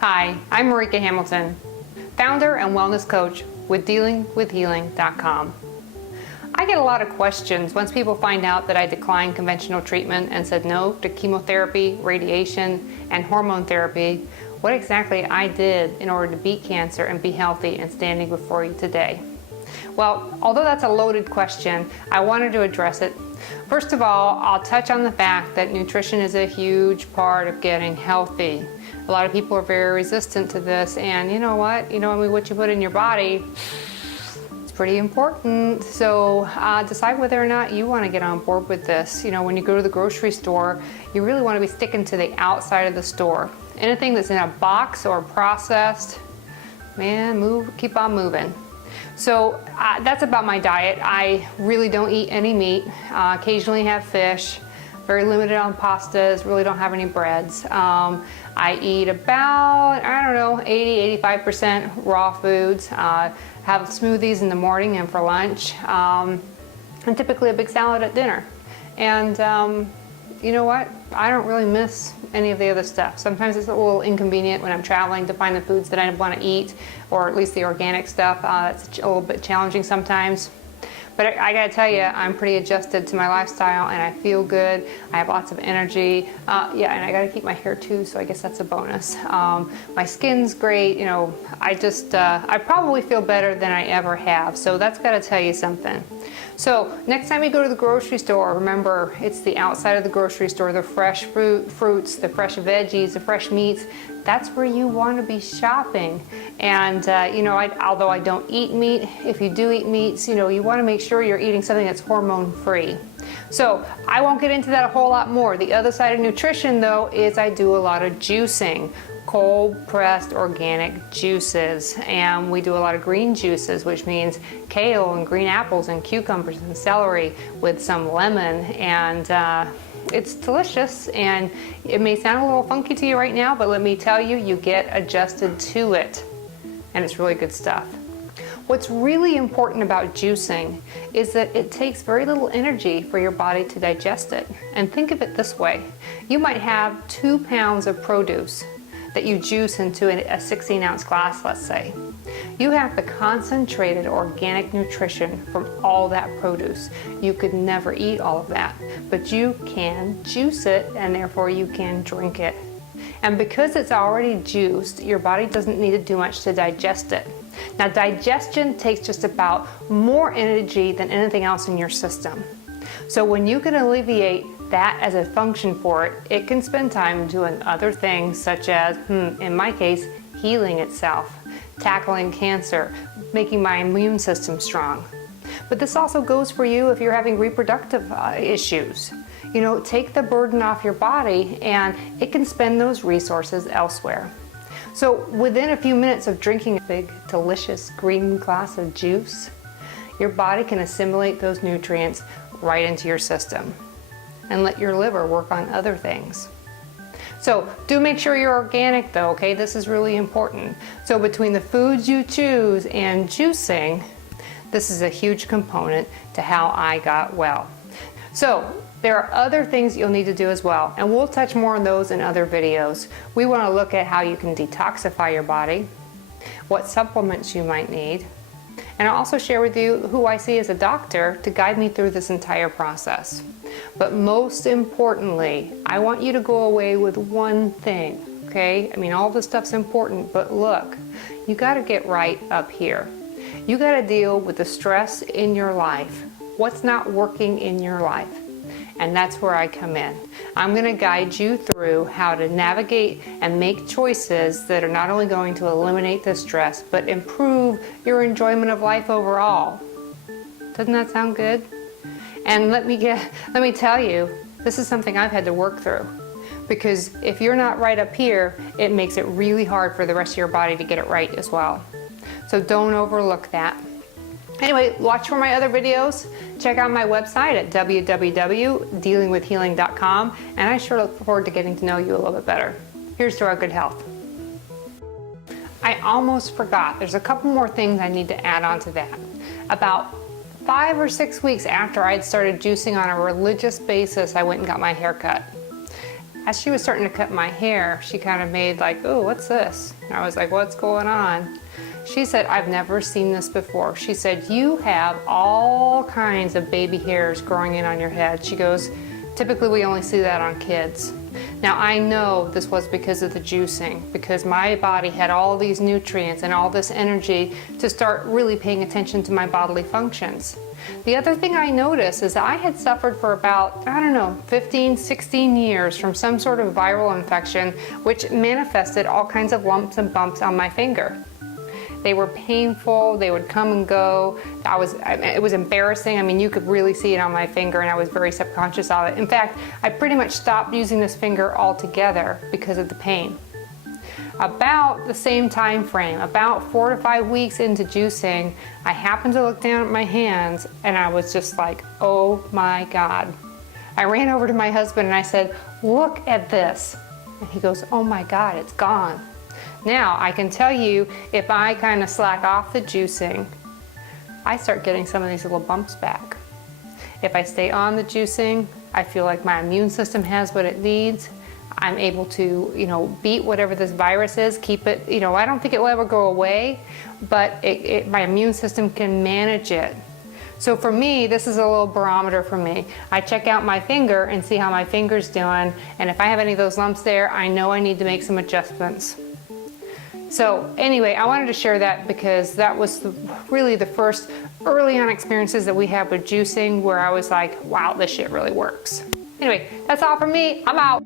Hi, I'm Marika Hamilton, founder and wellness coach with DealingwithHealing.com. I get a lot of questions once people find out that I declined conventional treatment and said no to chemotherapy, radiation, and hormone therapy, what exactly I did in order to beat cancer and be healthy and standing before you today. Well, although that's a loaded question, I wanted to address it. First of all, I'll touch on the fact that nutrition is a huge part of getting healthy. A lot of people are very resistant to this, and you know what? What you put in your body, it's pretty important. So decide whether or not you want to get on board with this. When you go to the grocery store, you really want to be sticking to the outside of the store. Anything that's in a box or processed, man, keep on moving. So that's about my diet. I really don't eat any meat, occasionally have fish, very limited on pastas, really don't have any breads. I eat about, 80-85% raw foods. Have smoothies in the morning and for lunch, and typically a big salad at dinner. And you know what? I don't really miss any of the other stuff. Sometimes it's a little inconvenient when I'm traveling to find the foods that I want to eat, or at least the organic stuff. It's a little bit challenging sometimes. But I gotta tell you, I'm pretty adjusted to my lifestyle and I feel good. I have lots of energy. And I gotta keep my hair too, so I guess that's a bonus. My skin's great. I probably feel better than I ever have. So that's gotta tell you something. So next time you go to the grocery store, remember it's the outside of the grocery store, the fresh fruits, the fresh veggies, the fresh meats. That's where you want to be shopping. And although I don't eat meat, if you do eat meats, you want to make sure you're eating something that's hormone free. So I won't get into that a whole lot more. The other side of nutrition though is I do a lot of juicing. Cold pressed organic juices, and we do a lot of green juices, which means kale and green apples and cucumbers and celery with some lemon, and it's delicious. And it may sound a little funky to you right now, but let me tell you, you get adjusted to it, and it's really good stuff. What's really important about juicing is that it takes very little energy for your body to digest it. And think of it this way: you might have 2 pounds of produce that you juice into a 16-ounce glass, let's say. You have the concentrated organic nutrition from all that produce. You could never eat all of that, but you can juice it, and therefore you can drink it. And because it's already juiced, your body doesn't need to do much to digest it. Now, digestion takes just about more energy than anything else in your system. So when you can alleviate that as a function for it, it can spend time doing other things, such as, in my case, healing itself, tackling cancer, making my immune system strong. But this also goes for you if you're having reproductive issues. Take the burden off your body and it can spend those resources elsewhere. So within a few minutes of drinking a big, delicious green glass of juice, your body can assimilate those nutrients right into your system and let your liver work on other things. So do make sure you're organic though, okay? This is really important. So between the foods you choose and juicing, this is a huge component to how I got well. So there are other things you'll need to do as well, and we'll touch more on those in other videos. We want to look at how you can detoxify your body, what supplements you might need, and I'll also share with you who I see as a doctor to guide me through this entire process. But most importantly, I want you to go away with one thing, okay? All this stuff's important, but look, you gotta get right up here. You gotta deal with the stress in your life. What's not working in your life? And that's where I come in. I'm gonna guide you through how to navigate and make choices that are not only going to eliminate the stress, but improve your enjoyment of life overall. Doesn't that sound good? And let me tell you, this is something I've had to work through. Because if you're not right up here, it makes it really hard for the rest of your body to get it right as well. So don't overlook that. Anyway, watch for my other videos. Check out my website at www.DealingwithHealing.com, and I sure look forward to getting to know you a little bit better. Here's to our good health. I almost forgot. There's a couple more things I need to add on to that. About 5 or 6 weeks after I'd started juicing on a religious basis, I went and got my hair cut. As she was starting to cut my hair, she kind of made like, "Oh, what's this?" And I was like, "What's going on?" She said, "I've never seen this before." She said, "You have all kinds of baby hairs growing in on your head." She goes, "Typically we only see that on kids." Now I know this was because of the juicing, because my body had all these nutrients and all this energy to start really paying attention to my bodily functions. The other thing I noticed is I had suffered for about, 15, 16 years from some sort of viral infection, which manifested all kinds of lumps and bumps on my finger. They were painful, they would come and go. It was embarrassing. I mean, you could really see it on my finger, and I was very subconscious of it. In fact, I pretty much stopped using this finger altogether because of the pain. About the same time frame, about 4 to 5 weeks into juicing, I happened to look down at my hands and I was just like, oh my God. I ran over to my husband and I said, "Look at this." And he goes, "Oh my God, it's gone." Now, I can tell you, if I kind of slack off the juicing, I start getting some of these little bumps back. If I stay on the juicing, I feel like my immune system has what it needs. I'm able to, beat whatever this virus is, keep it, I don't think it will ever go away, but my immune system can manage it. So for me, this is a little barometer for me. I check out my finger and see how my finger's doing, and if I have any of those lumps there, I know I need to make some adjustments. So anyway, I wanted to share that because that was really the first early on experiences that we had with juicing where I was like, wow, this shit really works. Anyway, that's all from me. I'm out.